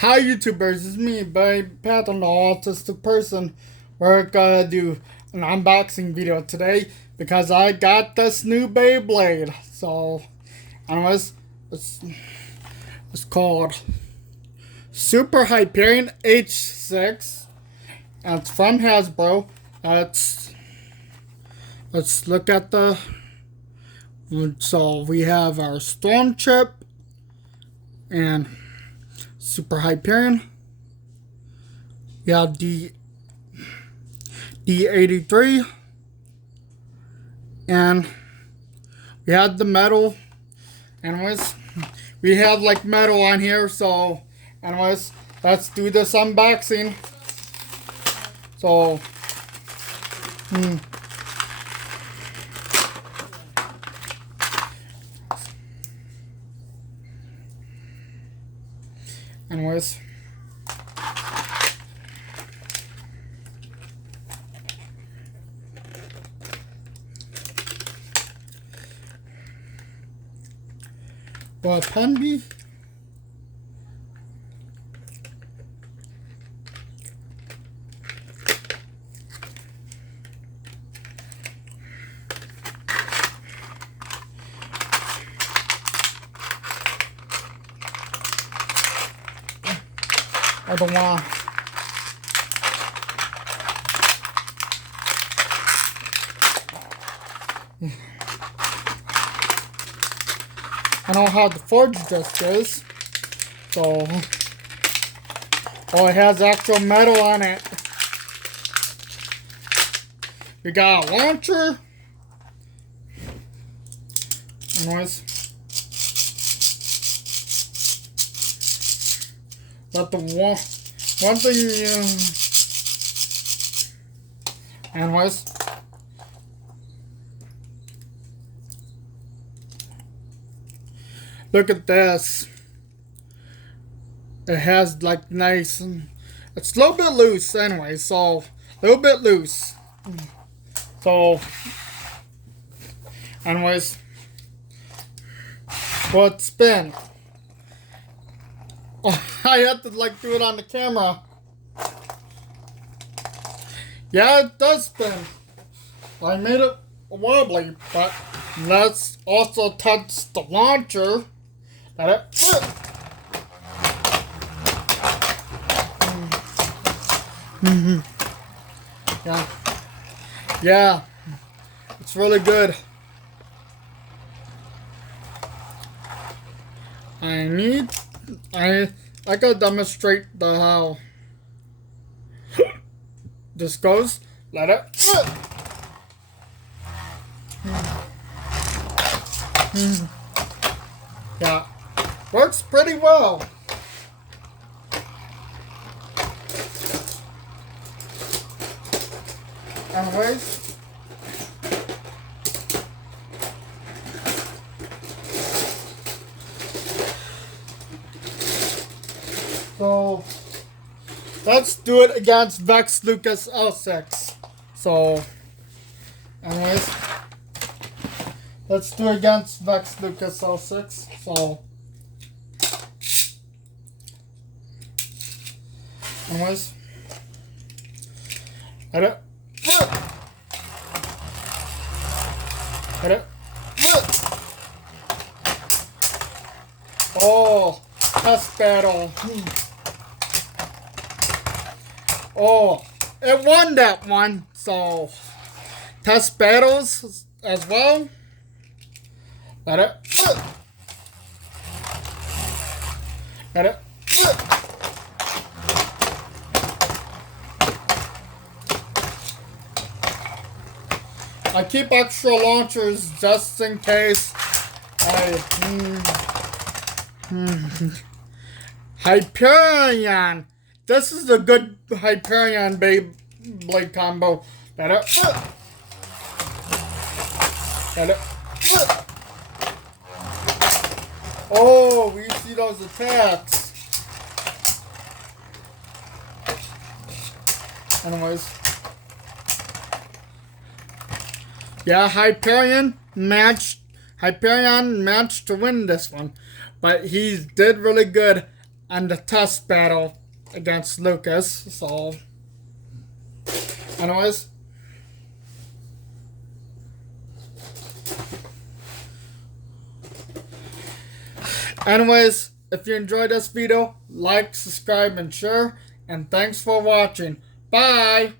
Hi YouTubers, it's me, Pat, the autistic person. We're gonna do an unboxing video today because I got this new Beyblade. So, anyways, it's called Super Hyperion H6, and it's from Hasbro. Let's look at the. So we have our Storm Chip and Super Hyperion. We have D83, and we have the metal. Anyways, we have like metal on here. So, anyways, let's do this unboxing. So, anyways. Will a pen be? I don't want. I know how the forge disc is. So, oh, it has actual metal on it. We got a launcher. Anyways, but the one thing, anyways. Look at this. It has like nice, it's a little bit loose anyway, so a little bit loose. So, anyways, well, it spin. Oh, I have to like do it on the camera. Yeah, it does spin. I made it wobbly, but let's also touch the launcher. Let it flip. Yeah, it's really good. I gotta demonstrate how this goes. Let it flip. Yeah, works pretty well. Anyways, so let's do it against Vex Lucas L6. So, anyways, let's do it against Vex Lucas L6. So, anyways, let it flip. Let it flip. Oh, test battle. Oh, it won that one. So, test battles as well. Let it flip. Let it flip. I keep extra launchers just in case. Hyperion. This is a good Hyperion Beyblade combo. Let it flip. Let it flip. Oh, we see those attacks. Anyways. Yeah, Hyperion managed to win this one. But he did really good on the test battle against Lucas. So, anyways. Anyways, if you enjoyed this video, like, subscribe, and share. And thanks for watching. Bye!